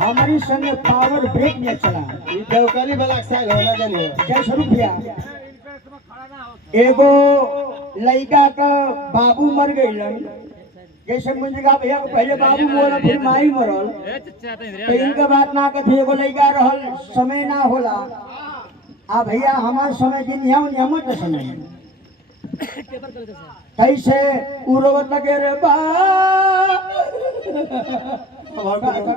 हमारी संग power break नहीं चला देवकली बलाक साल होला जने क्या शुरू किया। एगो लड़का का बाबू मर गई, जैसे मुझे कहा भैया पहले बाबू मोरा फिर माई मरल, तो इनका बात ना कथी एगो लड़का रहल समय ना होला। आ भैया हमार समय के नियम नियमत समय कैसे उरोवत लगे रे बा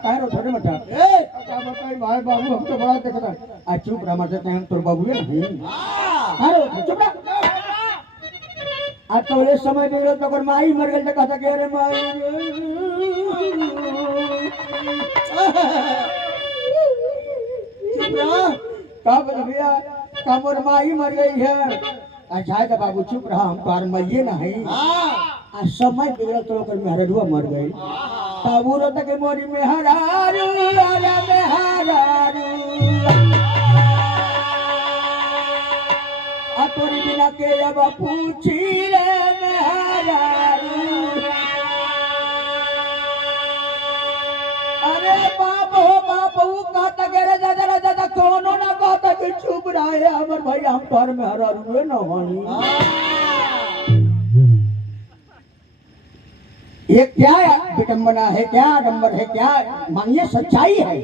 काहे रो छोटे मचा ए का बताई भाई बाबू हम तो बड़ा देखता आ चुप रह मत हम तोर बाबू है नहीं अरे चुप रह। आ तोले समय बेरो तो कर माई मर गेल त कहता के रे माई चुप रह का बोल भैया का मोर माई मर गई है। आ जाए तो बाबू चुप रहा हम पार मइए ना है। आ समय बेरो तो कर मेहररुआ मर गई ताबूरो तक मोरी मेहरारू आया मेहरारू आ तोरी बिना के अब पूछी रे मेहरारू। अरे बाप हो बाप वो कहता के रे दादा दादा कोनो ना कहता कि चुप रहे हमर भाई हम पर मेहरारू न होनी। ये क्या विडंबना है, क्या आडंबर है, क्या मानिए सच्चाई है।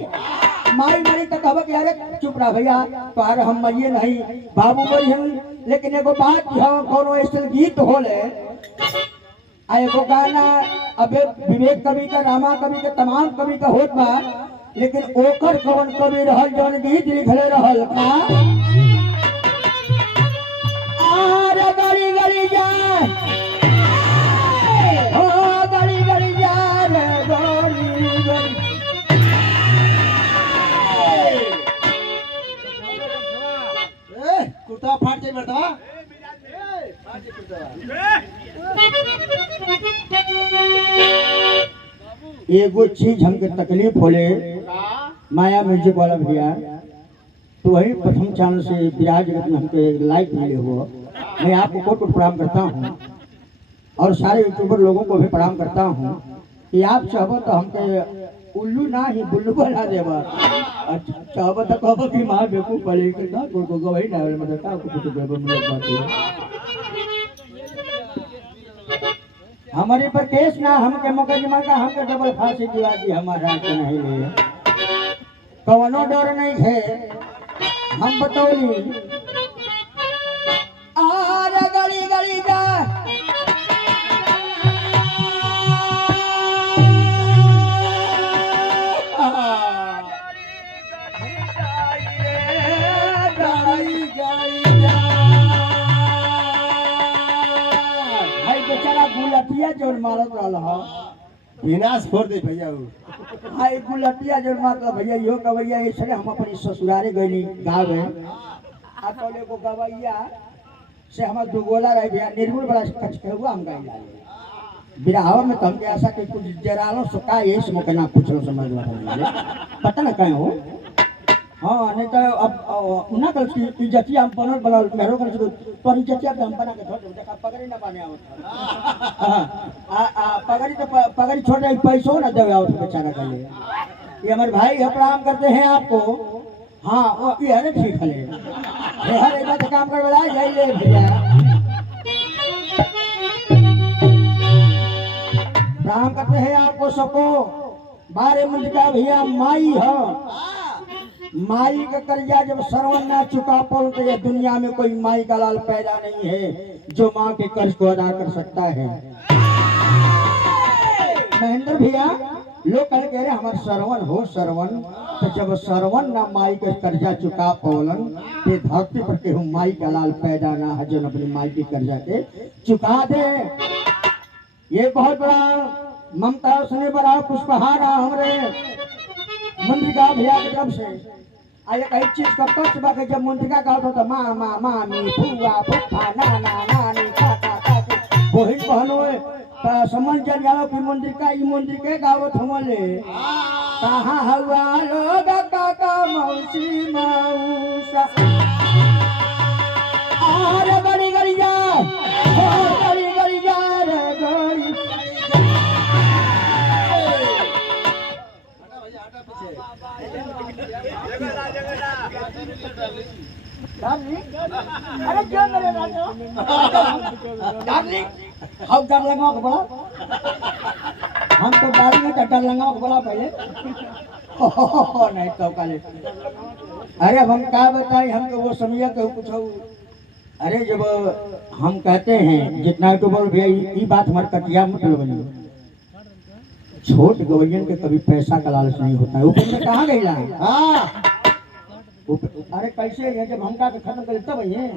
माई मरी तो कह के अरे चुप रहा भैया तो हम मरिए नहीं बाबू मरी हम। लेकिन एगो बात कोनो ऐसा गीत होले आ एगो गाना अबे विवेक कवि का रामा कवि का तमाम कवि का होत बा, लेकिन ओकर कौन कवि रहल जौन गीत लिखले रहल का आरे गली गली जाए कुर्ता फाट जाए मर्दवा एगो चीज हमके तकलीफ होले माया म्यूजिक वाला भैया तो वही प्रथम चैनल से विराज जगत में हमके लाइक मिले हुआ। मैं आपको कोट कोट प्रणाम करता हूँ और सारे यूट्यूबर लोगों को भी प्रणाम करता हूँ कि आप चाहो तो हमके उल्लू ना ही बुल्लू बना देवा चाहो तो कहो कि माँ बेवकूफ पड़े ना को गवाही ना मतलब का को कुछ देबो हम लोग बात हमारे पर केस ना हमके मुकदमा का हमके डबल फांसी दिवा दी हमारा के नहीं ले कवनो डर नहीं है। हम बतौली आरे गली गली जा गुलटिया जोर मारत रहल विनाश फोड़ दे भैया हाय गुलटिया जोर मारत भैया यो गवैया इसने हम अपनी ससुरारे गइली गाँव में आ तोले को गवैया से हम दुगोला रह भैया निर्गुण बड़ा कच के हुआ हम गाइला बिरहावा में तुमके ऐसा कि कुछ जरालो सुका ये समझ ना कुछ लो समझ पता ना कहीं हो। हाँ नहीं तो अब ना कल की जटिया हम बनल बनल मेरो कल तो जटिया पे हम बना के छोड़ दे पगड़ी ना बने आवत हां पगड़ी छोड़ दे पैसों ना देवे आवत बेचारा के लिए। ये हमारे भाई है प्रणाम करते हैं आपको। हाँ वो ये है ठीक है हर एक बात काम कर वाला जाई ले भैया प्रणाम करते हैं आपको सबको। बारे मंदिर का भैया माई है माई का कर्जा जब श्रवण ना चुका पाओ तो ये दुनिया में कोई माई का लाल पैदा नहीं है जो माँ के कर्ज को अदा कर सकता है। महेंद्र भैया लोग कह रहे हमारे श्रवण हो श्रवण तो जब श्रवण ना माई के कर्जा चुका पालन ते धरती पर के माई का लाल पैदा ना है जो अपनी माई के कर्जा के चुका दे। ये बहुत बड़ा ममता उसने बड़ा पुष्पहार हमारे मंदिर का भैया की तरफ से आया कई चीज का कष्ट बाके जब मुंद्रिका गावत हो तो मामा मामी फुआ फुफा नाना नानी काका काकी बहिन बहनों तो समझ जाओ कि मुंद्रिका ई मुंद्रिके गावत हमले कहाँ हुआ लोग काका मौसी मौसा अरे गड़ी गड़ी जा गड़ी गड़ी जा रे गड़ी अरे क्यों मेरे राजो डार्लिंग हम डर लगा को बोला हम तो गाड़ी में डर लगा को बोला पहले नहीं तो काले अरे हम क्या बताएं हम तो वो समझिए कि कुछ अरे जब हम कहते हैं जितना तो बोल भैया ये बात हमारे कटिया मतलब बनी छोट गवैयन के कभी पैसा का लालच नहीं होता है ऊपर में कहाँ गई है हाँ अरे कैसे है जब हम का खत्म कर तब है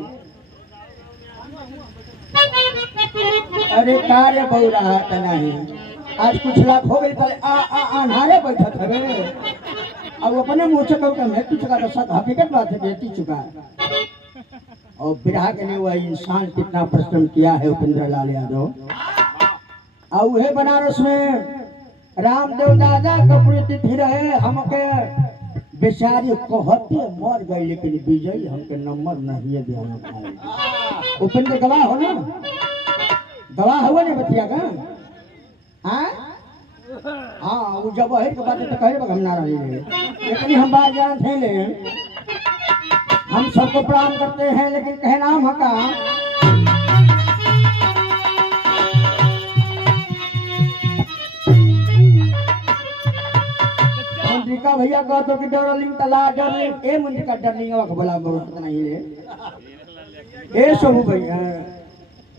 अरे कार्य बहु रहा था नहीं आज कुछ लाख हो गई पहले अनारे बैठा था रे अब अपने मुँह से कहूँ मृत्यु चुका तो सब हकीकत बात है बेटी चुका और बिरहा के लिए वह इंसान कितना परिश्रम किया है उपेंद्र लाल यादव और वह बनारस में रामदेव दादा का पुण्यतिथि रहे हमके बेचारी कहते मर गई लेकिन विजय हमके नंबर नहीं दिया उपेंद्र गवाह हो ना गवाह हुआ ना बतिया का हाँ वो जब है के बात तो कहे हम ना रहे लेकिन हम बात जानते हैं ले हम सबको प्रणाम करते हैं लेकिन कहे नाम हका मुंद्रिका भैया कह तो कि डरलिंग तला डरलिंग ए मुंद्रिका डरलिंग का बोला बहुत नहीं ले ए सोहू भैया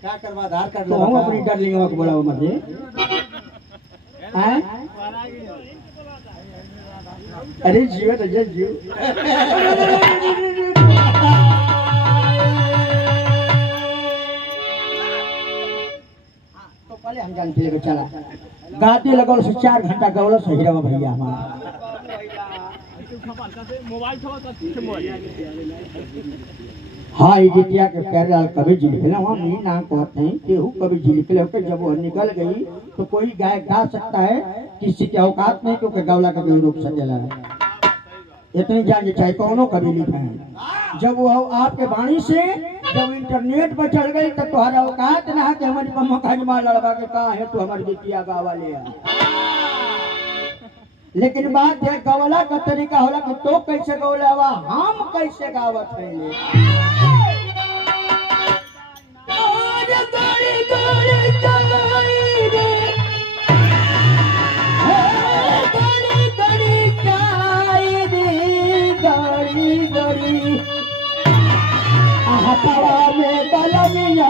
क्या करवा आधार कार्ड तो हम अपनी डरलिंग का बोला मत हैं अरे जीव तो जय जीव तो पहले हम जानते हैं चला गाती लगल से 4 घंटा गवल से हीरा भैया हमारा हाँ ये गीतिया के पैर कभी झिलखिला हम नहीं ना कहते हैं केहू कभी झिलखिले होकर जब वो निकल गई तो कोई गाय गा सकता है किसी के औकात नहीं क्योंकि गवला का कोई रोक सकेला इतनी जान चाहे कौनो कभी लिखा है जब वो आपके वाणी से जब इंटरनेट पर चढ़ गई तब तुम्हारा औकात ना है कि हमारी मम्मा का मार लड़वा के कहा है तो हमारी गीतिया गावा ले लेकिन बात है गवला का तरीका होला कि तो कैसे गवला हम कैसे गावत है हवा में कलमिया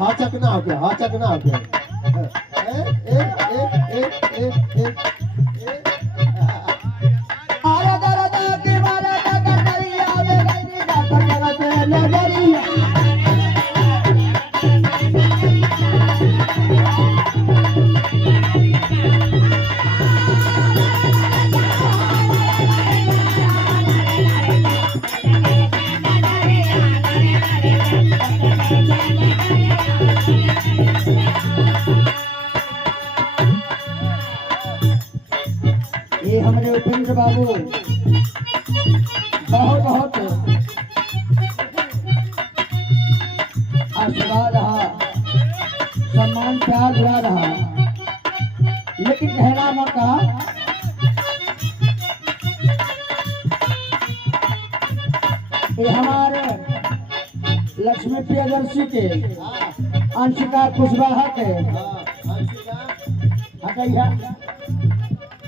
हाँ चकना हो गया हाँ चकना हो गया ये हमारे लक्ष्मी प्रियदर्शी के हाँ अंशिका कुशवाहा के हाँ अंशिका हटैया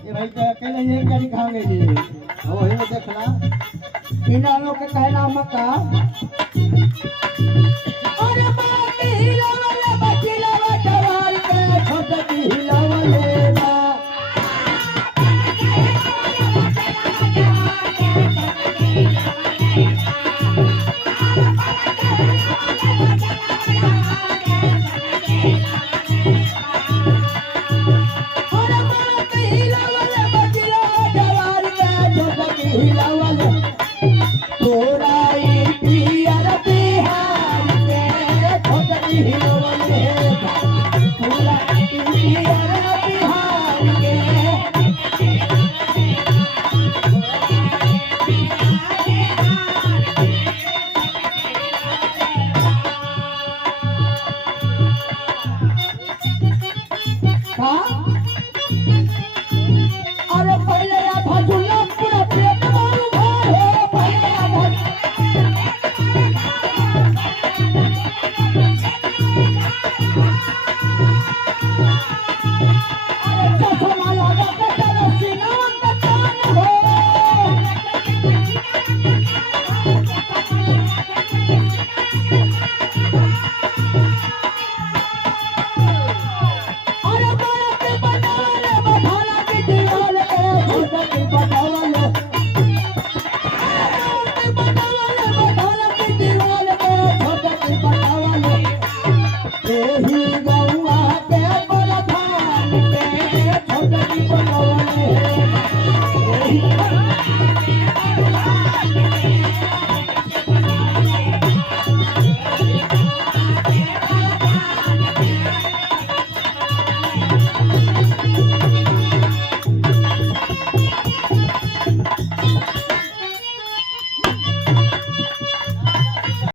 ये भाई के अकेले ये क्या दिखाओगे जी वो ही देखला इन्हीं लोग के कहना मत अरे